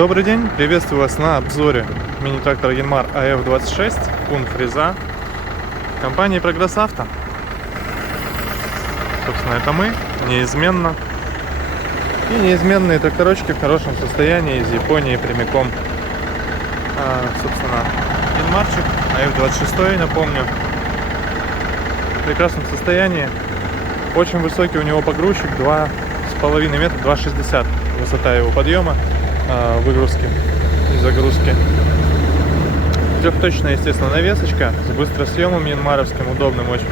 Добрый день, приветствую вас на обзоре мини-трактора Янмар АФ-26 Кун Фреза компании Прогресс Авто. Собственно, это мы, неизменно. И неизменные тракторочки в хорошем состоянии из Японии прямиком. Собственно, Янмарчик АФ-26, напомню, в прекрасном состоянии. Очень высокий у него погрузчик, 2,5 метра, 2,60 высота его подъема, выгрузки и загрузки. Трехточная, естественно, навесочка с быстросъемом янмаровским, удобным очень.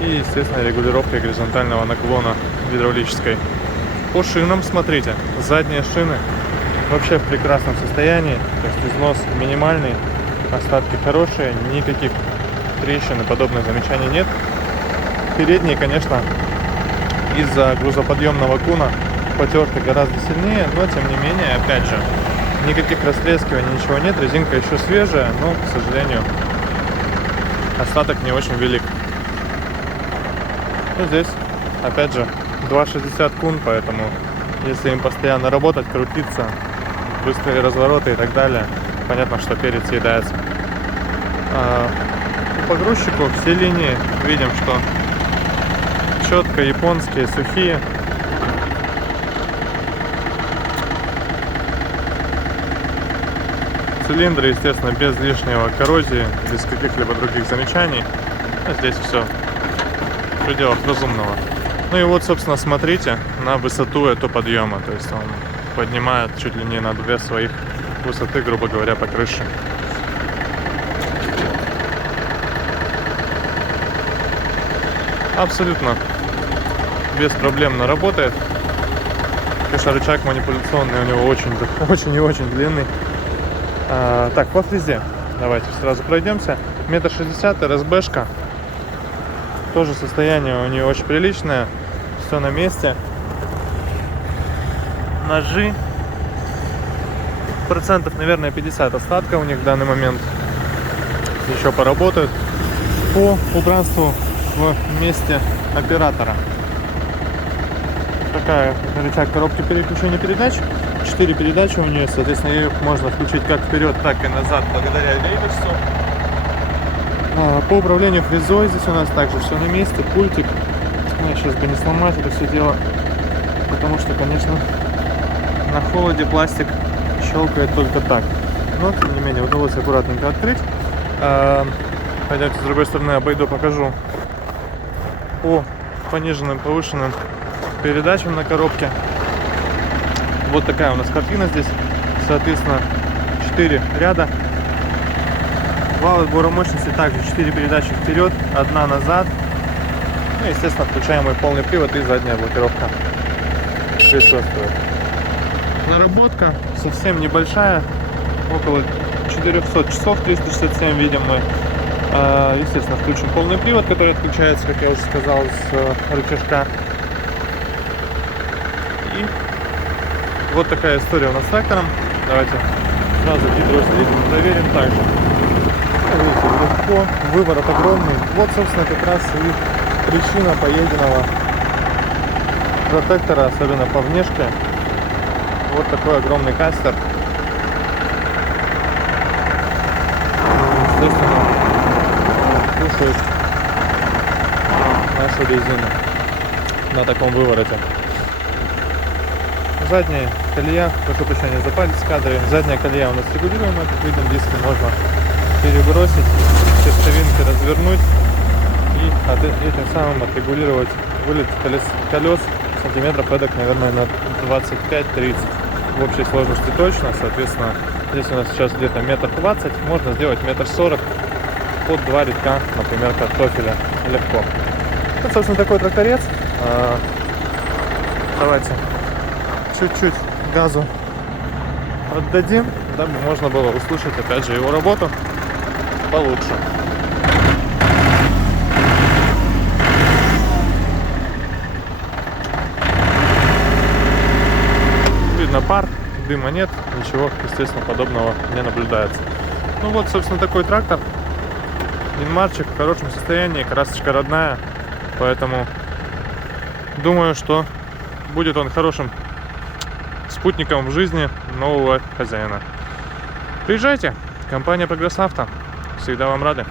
И, естественно, регулировкой горизонтального наклона гидравлической. По шинам смотрите, задние шины вообще в прекрасном состоянии, то есть износ минимальный, остатки хорошие, никаких трещин и подобных замечаний нет. Передние, конечно, из-за грузоподъемного куна потерты гораздо сильнее, но тем не менее, опять же, никаких растрескиваний, ничего нет, резинка еще свежая, но, к сожалению, остаток не очень велик. Ну, здесь, опять же, 2,60 кун, поэтому если им постоянно работать, крутиться, быстрые развороты и так далее, понятно, что перец съедается. По погрузчику все линии видим, что четко японские, сухие. Цилиндры, естественно, без лишнего коррозии, без каких-либо других замечаний. А здесь все в пределах разумного. Ну и вот, собственно, смотрите на высоту этого подъема. То есть он поднимает чуть ли не на 2 своих высоты, грубо говоря, по крыше. Абсолютно беспроблемно работает. Конечно, рычаг манипуляционный у него очень и очень длинный. Так, по фрезе давайте сразу пройдемся. 1,60 м, РСБшка. Тоже состояние у нее очень приличное. Все на месте. Ножи. Процентов, наверное, 50 остатка у них в данный момент. Еще поработают. По убранству в месте оператора. Такая рычаг коробки переключения передач. 4 передачи у нее, соответственно, их можно включить как вперед, так и назад благодаря реверсу. По управлению фрезой здесь у нас также все на месте. Пультик. Я сейчас бы не сломать это все дело, потому что, конечно, на холоде пластик щелкает только так. Но, тем не менее, удалось аккуратненько открыть. Пойдемте с другой стороны, обойду, покажу по пониженным, повышенным передачам на коробке. Вот такая у нас картина здесь. Соответственно, 4 ряда. Вал отбора мощности также 4 передачи вперед, 1 назад. Ну, естественно, включаемый полный привод и задняя блокировка присутствует. Наработка совсем небольшая, около 400 часов, 367 видим мы. Естественно, включен полный привод, который отключается, как я уже сказал, с рычажка. И вот такая история у нас с трактором. Давайте сразу гидроусилитель проверим также. Видите, легко, выворот огромный. Вот, собственно, как раз и причина поеденного протектора, особенно по внешке. Вот такой огромный кастер. Естественно, кушает нашу резину на таком вывороте. Задняя колея, прошу прощения за палец в кадре, задняя колея у нас регулируемая, как видим, диски можно перебросить, шестовинки развернуть и этим самым отрегулировать вылет колес сантиметров эдак, наверное, на 25-30 в общей сложности точно. Соответственно, здесь у нас сейчас где-то 1,20 м, можно сделать 1,40 м под 2 рядка, например, картофеля легко. Вот, собственно, такой тракторец. Давайте чуть-чуть газу отдадим, дабы можно было услышать, опять же, его работу получше. Видно пар, дыма нет, ничего, естественно, подобного не наблюдается. Ну вот, собственно, такой трактор. Янмарчик в хорошем состоянии, красочка родная, поэтому думаю, что будет он хорошим спутником в жизни нового хозяина. Приезжайте, компания Прогресс Авто, всегда вам рады.